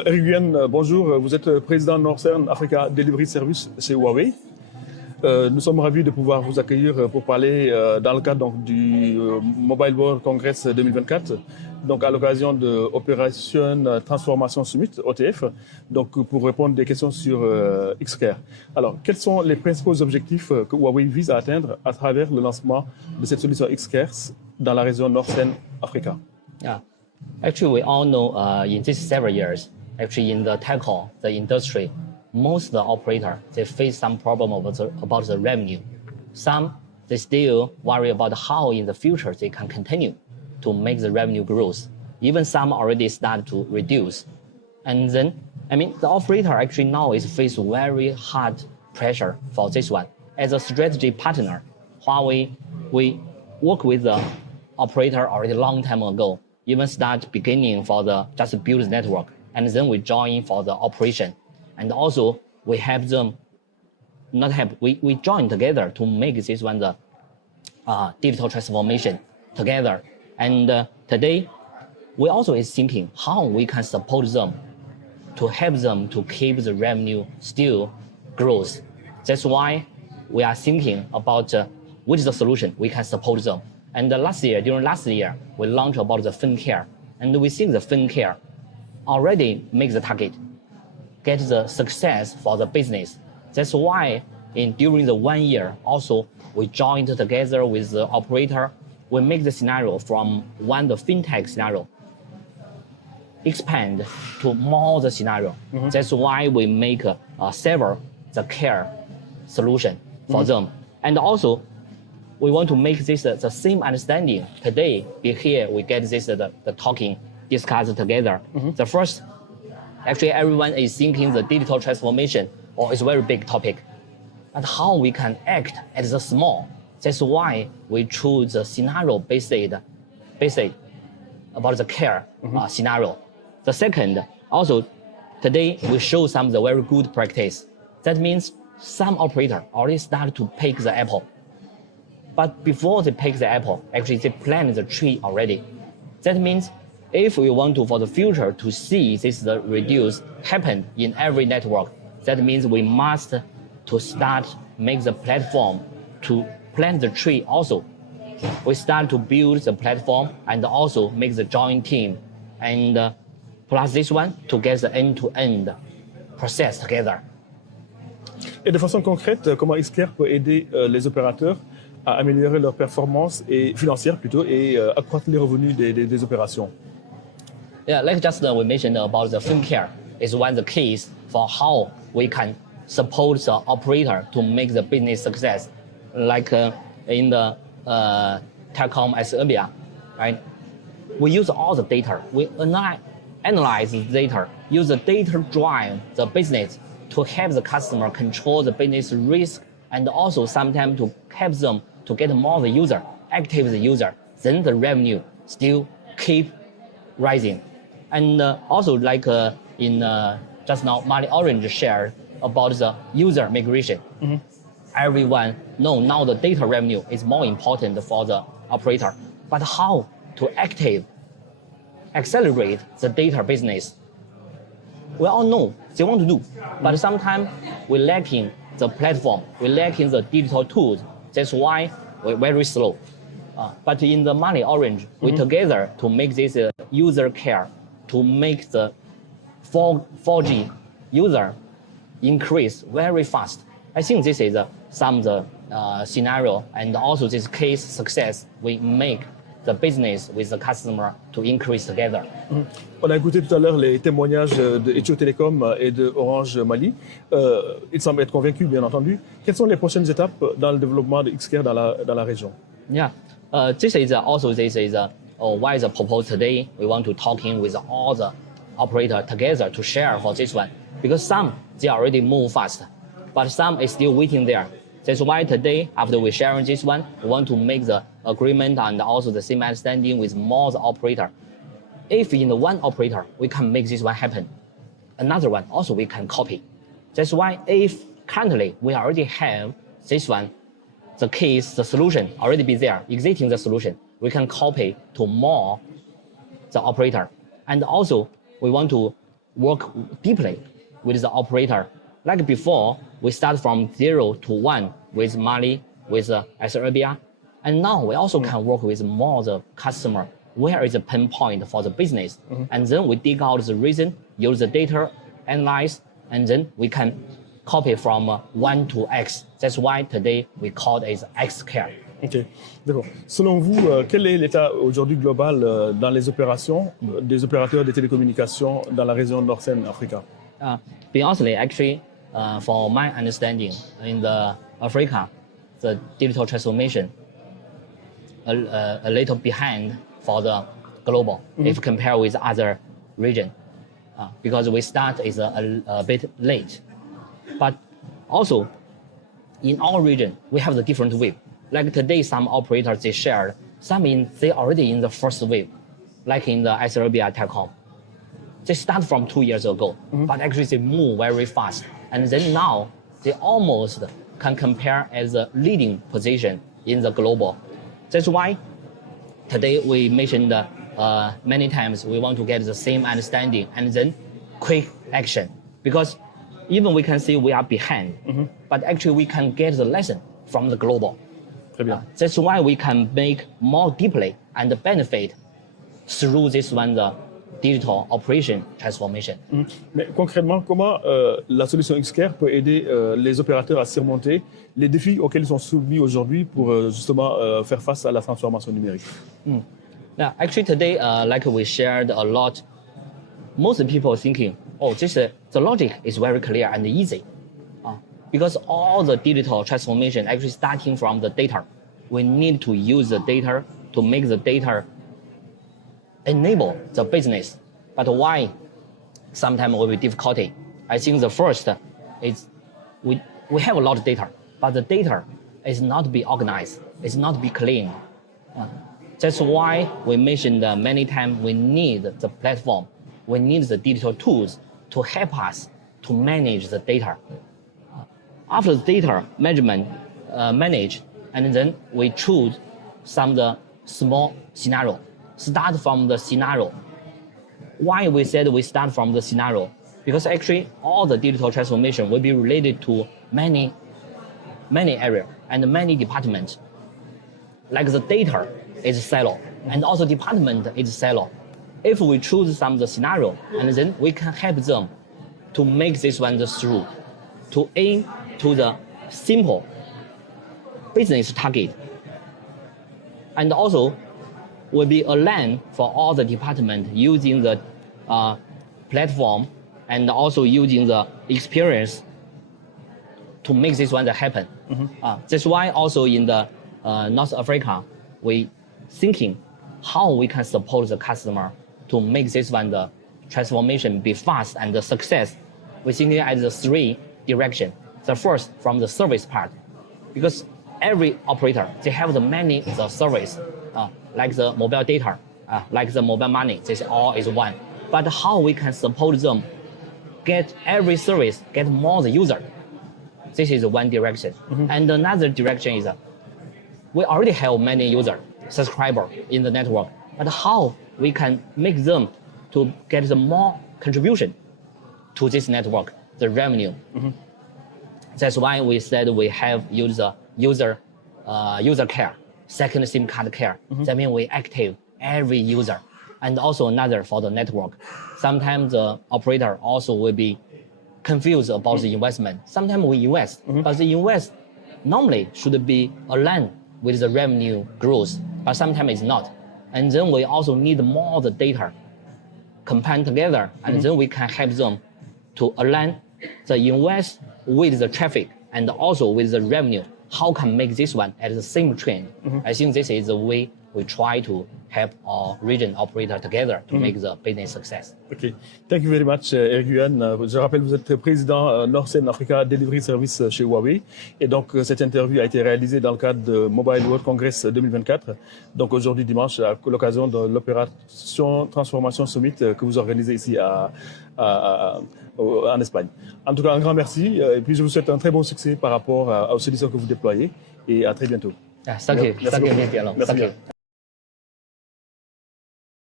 Eric Yuan, bonjour. Vous êtes président Northern Africa Delivery Service chez Huawei. Nous sommes ravis de pouvoir vous accueillir pour parler dans le cadre donc, du Mobile World Congress 2024, donc à l'occasion de Opération Transformation Summit, OTF, donc pour répondre des questions sur xCare. Alors, quels sont les principaux objectifs que Huawei vise à atteindre à travers le lancement de cette solution xCare dans la région Northern Africa? Yeah, actually, we all know in these several years, actually in the telco, the industry, most of the operator, they face some problem about the revenue. Some, they still worry about how in the future they can continue to make the revenue growth. Even some already start to reduce. And then, the operator actually now is faced very hard pressure for this one. As a strategy partner, Huawei, we work with the operator already long time ago, even start beginning for the just build the network. And then we join for the operation. And also, we help them, we join together to make this one the digital transformation together. And today, we also is thinking how we can support them to help them to keep the revenue still growth. That's why we are thinking about which is the solution we can support them. And during last year, we launched about the xCare. And we think the xCare already makes the target, get the success for the business. That's why during the 1 year, also, we joined together with the operator. We make the scenario from the fintech scenario, expand to more the scenario. Mm-hmm. That's why we make several the care solution for them. And also, we want to make this the same understanding. Today, here we get this the talking, discuss together. Mm-hmm. The first, actually everyone is thinking the digital transformation, or it's a very big topic. And how we can act at the small. That's why we choose the scenario based about the care scenario. The second, also today we show some of the very good practice. That means some operator already start to pick the apple. But before they pick the apple, actually they plant the tree already. That means if we want to, for the future, to see this the reduce happen in every network, that means we must to start make the platform to plant the tree also. We start to build the platform and also make the joint team and plus this one to get the end-to-end process together. Et de façon concrète, comment xCare peut aider les opérateurs à améliorer leur performance financière plutôt et accroître les revenus des opérations? Yeah, like just we mentioned about the xCare is one of the keys for how we can support the operator to make the business success. Like in the telecom as earlier, right? We use all the data. We analyze the data, use the data drive the business to help the customer control the business risk and also sometimes to help them to get more the user, active the user, then the revenue still keep rising. And also like in just now, Money Orange shared about the user migration. Mm-hmm. Everyone know now the data revenue is more important for the operator. But how to accelerate the data business? We all know they want to do, but sometimes we're lacking the platform, we're lacking the digital tools. That's why we're very slow. But in the Money Orange, we together to make this user care, to make the 4G user increase very fast. I think this is some of the scenario and also this case success we make the business with the customer to increase together. On a écouté tout à l'heure les témoignages de Ethio Telecom et de Orange Mali. Ils semblent être convaincus, bien entendu. Quelles sont les prochaines étapes dans le développement de xCare dans la région? Yeah, this is why the proposal today. We want to talking with all the operators together to share for this one. Because some, they already move fast, but some is still waiting there. That's why today, after we sharing this one, we want to make the agreement and also the same understanding with more the operator. If in the one operator, we can make this one happen, another one also we can copy. That's why if currently we already have this one, the case, the solution already be there, existing the solution, we can copy to more the operator. And also we want to work deeply with the operator. Like before, we start from 0 to 1 with Mali, with Arabia, and now we also can work with more the customer. Where is the pain point for the business? And then we dig out the reason, use the data, analyze, and then we can copy from 1 to X. That's why today we call it as xCare. Ok, d'accord. Selon vous, quel est l'état aujourd'hui global dans les opérations des opérateurs de télécommunications dans la région Northern Africa? Be honestly, actually, for my understanding, in the Africa, the digital transformation a little behind for the global if compared with other region, because we start is a bit late. But also, in our region, we have the different wave. Like today, some operators they shared, they already in the first wave, like in the Arabia Telecom. They start from 2 years ago, but actually they move very fast. And then now, they almost can compare as a leading position in the global. That's why today we mentioned many times we want to get the same understanding and then quick action. Because even we can see we are behind, but actually we can get the lesson from the global. Très bien. That's why we can make more deeply and benefit through this one, the digital operation transformation. Mais concrètement, comment la solution xCare peut aider les opérateurs à surmonter les défis auxquels ils sont soumis aujourd'hui pour justement faire face à la transformation numérique? Now, actually today, like we shared a lot, most people are thinking, oh, the logic is very clear and easy. Because all the digital transformation actually starting from the data. We need to use the data to make the data enable the business. But why sometimes will be difficulty? I think the first is we have a lot of data, but the data is not be organized, it's not be clean. That's why we mentioned many times we need the platform, we need the digital tools to help us to manage the data. After the data management managed, and then we choose some of the small scenario. Start from the scenario. Why we said we start from the scenario? Because actually all the digital transformation will be related to many areas and many departments. Like the data is silo, and also department is silo. If we choose some of the scenario, and then we can help them to make this one through, to aim to the simple business target. And also will be aligned for all the department using the platform and also using the experience to make this one happen. That's why also in the North Africa, we thinking how we can support the customer to make this one the transformation be fast and the success. We thinking at the 3 directions. The first from the service part, because every operator they have the many the service, like the mobile data, like the mobile money. This all is one. But how we can support them, get every service, get more the user. This is one direction. And another direction is we already have many user subscriber in the network, but how we can make them to get the more contribution to this network, the revenue. That's why we said we have user care, second SIM card care. That means we active every user, and also another for the network. Sometimes the operator also will be confused about the investment. Sometimes we invest, but the invest normally should be aligned with the revenue growth, but sometimes it's not. And then we also need more the data combined together, and then we can help them to align the invest with the traffic and also with the revenue. How can make this one at the same trend? I think this is the way we try to help our region operator together to make the business success. Okay, thank you very much, Eric Yuan. Je rappelle, vous êtes président Northern Africa Delivery Service chez Huawei. Et donc, cette interview a été réalisée dans le cadre de Mobile World Congress 2024. Donc, aujourd'hui, dimanche, à l'occasion de l'opération Transformation Summit que vous organisez ici en Espagne. En tout cas, un grand merci. Et puis, je vous souhaite un très bon succès par rapport aux solutions que vous déployez. Et à très bientôt. Thank you. Merci beaucoup. Thank you.